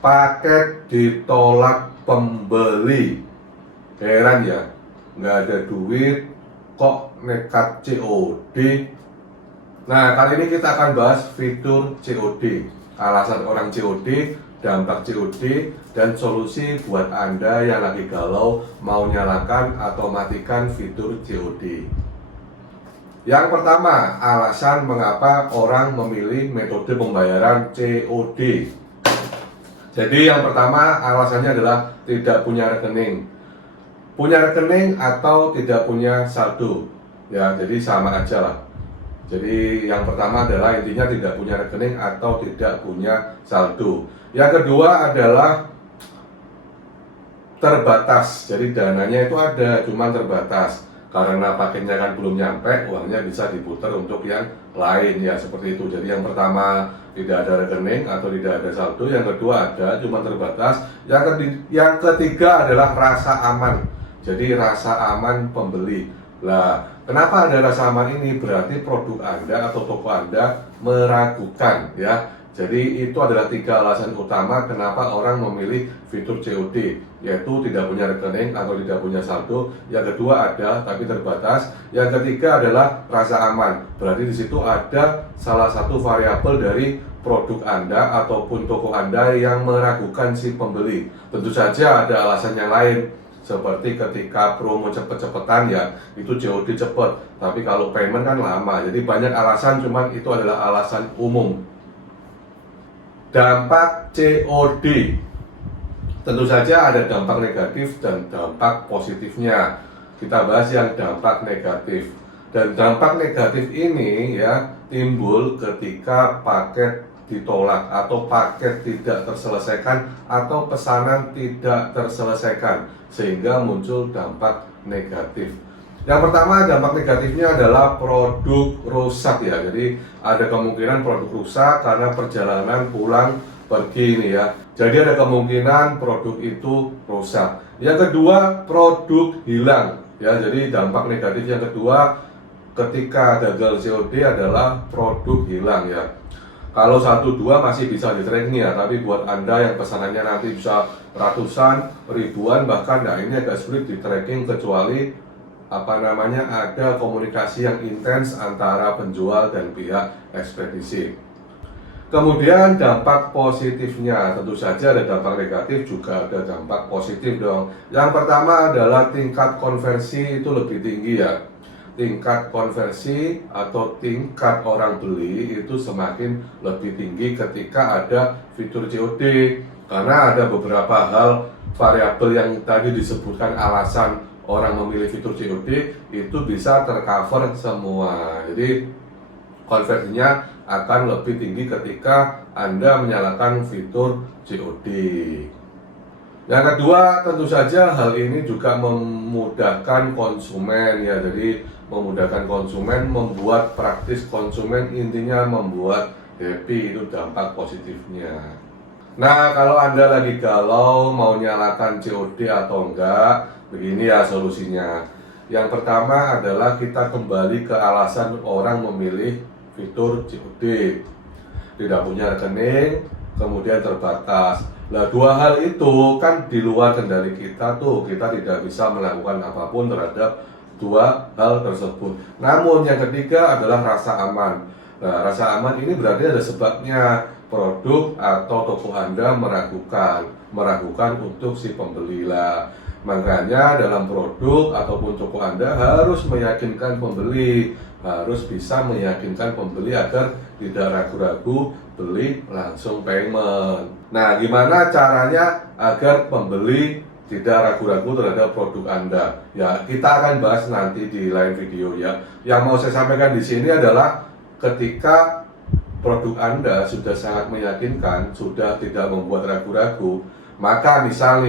paket ditolak pembeli. Heran ya, nggak ada duit kok nekat COD. Nah, kali ini kita akan bahas fitur COD, alasan orang COD, dampak COD, dan solusi buat Anda yang lagi galau mau nyalakan atau matikan fitur COD. Yang pertama, alasan mengapa orang memilih metode pembayaran COD. Jadi yang pertama alasannya adalah tidak punya rekening. Punya rekening atau tidak punya saldo. Ya, jadi sama aja lah. Jadi yang pertama adalah intinya tidak punya rekening atau tidak punya saldo. Yang kedua adalah terbatas. Jadi dananya itu ada, cuma terbatas. Karena paketnya kan belum nyampe, uangnya bisa diputar untuk yang lain ya, seperti itu. Jadi yang pertama tidak ada rekening atau tidak ada saldo, yang kedua ada, cuma terbatas. Yang ketiga adalah rasa aman. Jadi rasa aman pembeli. Lah, kenapa ada rasa aman ini? Berarti produk Anda atau toko Anda meragukan ya. Jadi itu adalah 3 alasan utama kenapa orang memilih fitur COD, yaitu tidak punya rekening atau tidak punya saldo. Yang kedua ada tapi terbatas. Yang ketiga adalah rasa aman. Berarti di situ ada salah satu variabel dari produk Anda ataupun toko Anda yang meragukan si pembeli. Tentu saja ada alasan yang lain. Seperti ketika promo cepet-cepetan ya, itu COD cepet. Tapi kalau payment kan lama. Jadi banyak alasan, cuman itu adalah alasan umum. Dampak COD, tentu saja ada dampak negatif dan dampak positifnya. Kita bahas yang dampak negatif. Dan dampak negatif ini ya timbul ketika paket ditolak atau paket tidak terselesaikan atau pesanan tidak terselesaikan, sehingga muncul dampak negatif. Yang pertama, dampak negatifnya adalah produk rusak ya. Jadi ada kemungkinan produk rusak karena perjalanan pulang pergi ini ya. Jadi ada kemungkinan produk itu rusak. Yang kedua, produk hilang ya. Jadi dampak negatif yang kedua ketika gagal COD adalah produk hilang ya. Kalau 1-2 masih bisa di-tracking ya, tapi buat Anda yang pesanannya nanti bisa ratusan, ribuan bahkan, nah ini agak sulit di-tracking kecuali ada komunikasi yang intens antara penjual dan pihak ekspedisi. Kemudian dampak positifnya, tentu saja ada dampak negatif juga ada dampak positif dong. Yang pertama adalah tingkat konversi itu lebih tinggi ya. Tingkat konversi atau tingkat orang beli itu semakin lebih tinggi ketika ada fitur COD. Karena ada beberapa hal variabel yang tadi disebutkan alasan orang memilih fitur COD itu bisa tercover semua. Jadi konversinya akan lebih tinggi ketika Anda menyalakan fitur COD. Yang kedua, tentu saja hal ini juga memudahkan konsumen ya. Jadi memudahkan konsumen, membuat praktis konsumen, intinya membuat happy, itu dampak positifnya. Nah, kalau Anda lagi galau mau nyalakan COD atau enggak, begini ya solusinya. Yang pertama adalah kita kembali ke alasan orang memilih fitur COD. Tidak punya rekening, kemudian terbatas. Nah, 2 hal itu kan di luar kendali kita tuh. Kita tidak bisa melakukan apapun terhadap 2 hal tersebut. Namun yang ketiga adalah rasa aman. Nah, rasa aman ini berarti ada sebabnya. Produk atau toko Anda meragukan untuk si pembeli lah. Makanya dalam produk ataupun toko Anda harus meyakinkan pembeli, harus bisa meyakinkan pembeli agar tidak ragu-ragu beli langsung payment. Nah, gimana caranya agar pembeli tidak ragu-ragu terhadap produk Anda? Ya, kita akan bahas nanti di lain video ya. Yang mau saya sampaikan di sini adalah ketika produk Anda sudah sangat meyakinkan, sudah tidak membuat ragu-ragu, maka misal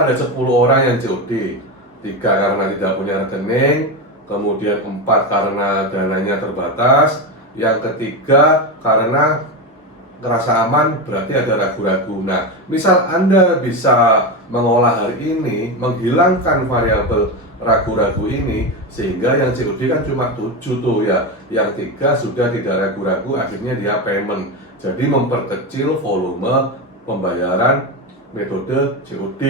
ada 10 orang yang COD, 3 karena tidak punya rekening, kemudian 4 karena dananya terbatas, yang ketiga karena ngerasa aman, berarti ada ragu-ragu. Nah, misal Anda bisa mengolah hal ini, menghilangkan variabel ragu-ragu ini, sehingga yang COD kan cuma 7 tuh ya, yang 3 sudah tidak ragu-ragu, akhirnya dia payment. Jadi memperkecil volume pembayaran metode COD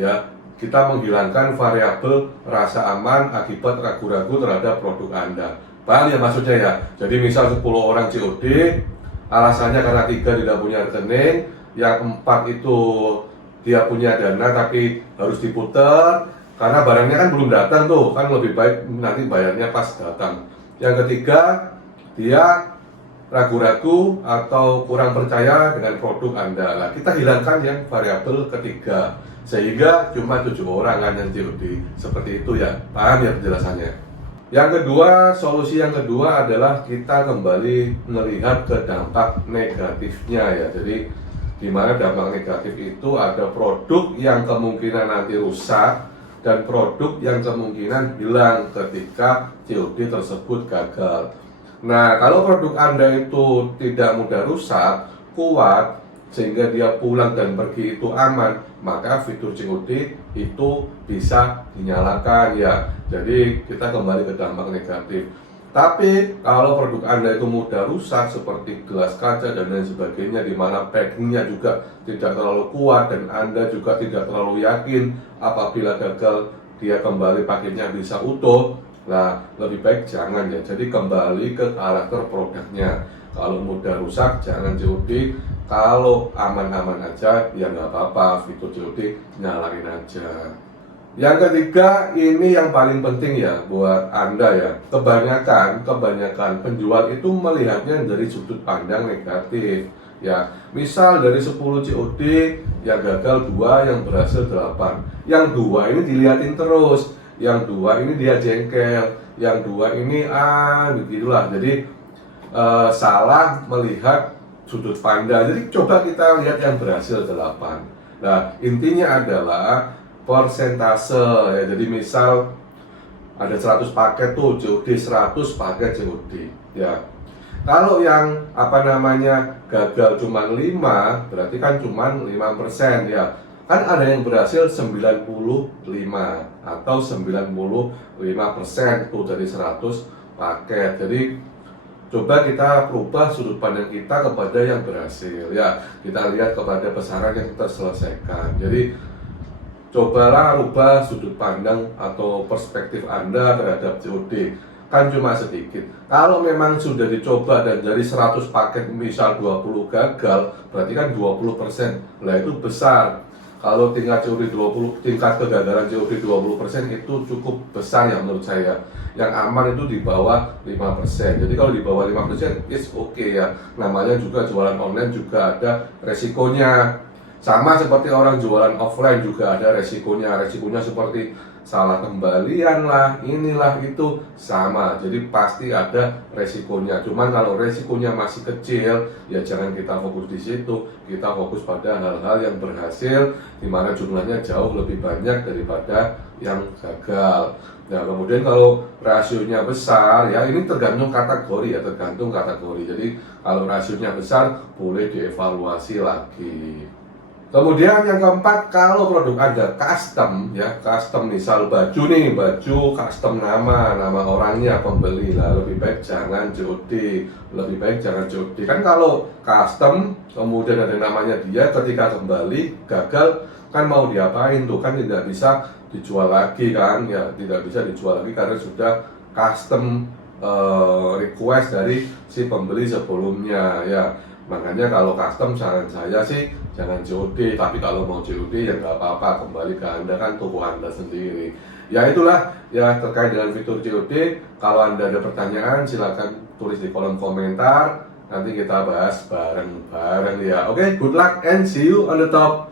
ya. Kita menghilangkan variabel rasa aman akibat ragu-ragu terhadap produk Anda. Paham ya maksudnya ya? Jadi misal 10 orang COD, alasannya karena 3 tidak punya rekening, yang 4 itu dia punya dana tapi harus diputar karena barangnya kan belum datang tuh, kan lebih baik nanti bayarnya pas datang. Yang ketiga, dia ragu-ragu atau kurang percaya dengan produk Anda. Nah, kita hilangkan yang variabel ketiga sehingga cuma 7 orang kan yang COD. Seperti itu ya, paham ya penjelasannya. Yang kedua, solusi yang kedua adalah kita kembali melihat ke dampak negatifnya ya. Jadi di mana dampak negatif itu ada produk yang kemungkinan nanti rusak dan produk yang kemungkinan hilang ketika COD tersebut gagal. Nah, kalau produk Anda itu tidak mudah rusak, kuat, sehingga dia pulang dan pergi itu aman, maka fitur COD itu bisa dinyalakan ya. Jadi kita kembali ke dampak negatif. Tapi kalau produk Anda itu mudah rusak seperti gelas kaca dan lain sebagainya, di mana packingnya juga tidak terlalu kuat dan Anda juga tidak terlalu yakin apabila gagal dia kembali paketnya bisa utuh. Nah, lebih baik jangan ya. Jadi kembali ke karakter produknya. Kalau mudah rusak jangan COD. Kalau aman-aman aja ya nggak apa-apa, fitur COD nyalain aja. Yang ketiga, ini yang paling penting ya buat Anda ya. Kebanyakan penjual itu melihatnya dari sudut pandang negatif ya. Misal dari 10 COD yang gagal 2, yang berhasil 8. Yang 2 ini dilihatin terus. Yang 2 ini dia jengkel. Yang 2 ini begitulah. Jadi salah melihat sudut pandang. Jadi coba kita lihat yang berhasil 8. Nah, intinya adalah persentase ya. Jadi misal ada 100 paket tuh COD, 100 paket COD ya. Kalau yang gagal cuma 5, berarti kan cuma 5% ya. Kan ada yang berhasil 95 atau 95% tuh dari 100 paket. Jadi coba kita rubah sudut pandang kita kepada yang berhasil ya. Kita lihat kepada besaran yang kita selesaikan. Jadi cobalah rubah sudut pandang atau perspektif Anda terhadap COD. Kan cuma sedikit. Kalau memang sudah dicoba dan dari 100 paket misal 20 gagal, berarti kan 20%. Lah itu besar. Kalau tingkat kegagalan COD 20% itu cukup besar ya menurut saya. Yang aman itu di bawah 5%. Jadi kalau di bawah 5% it's okay ya. Namanya juga jualan online juga ada resikonya. Sama seperti orang jualan offline juga ada resikonya. Resikonya seperti salah kembalian lah, inilah itu sama. Jadi pasti ada resikonya. Cuman kalau resikonya masih kecil, ya jangan kita fokus di situ. Kita fokus pada hal-hal yang berhasil, di mana jumlahnya jauh lebih banyak daripada yang gagal. Nah, kemudian kalau rasionya besar, ya ini tergantung kategori ya, tergantung kategori. Jadi kalau rasionya besar, boleh dievaluasi lagi. Kemudian yang keempat, kalau produk Anda custom ya, custom misal baju nih, baju custom nama orangnya pembeli lah, lebih baik jangan COD, lebih baik jangan COD. Kan kalau custom kemudian ada namanya dia, ketika kembali gagal kan mau diapain tuh, kan tidak bisa dijual lagi kan ya, tidak bisa dijual lagi karena sudah custom request dari si pembeli sebelumnya ya. Makanya kalau custom saran saya sih jangan COD, tapi kalau mau COD ya nggak apa-apa, kembali ke Anda kan toko Anda sendiri. Ya itulah ya terkait dengan fitur COD. Kalau Anda ada pertanyaan silakan tulis di kolom komentar, nanti kita bahas bareng-bareng ya. Oke, good luck and see you on the top.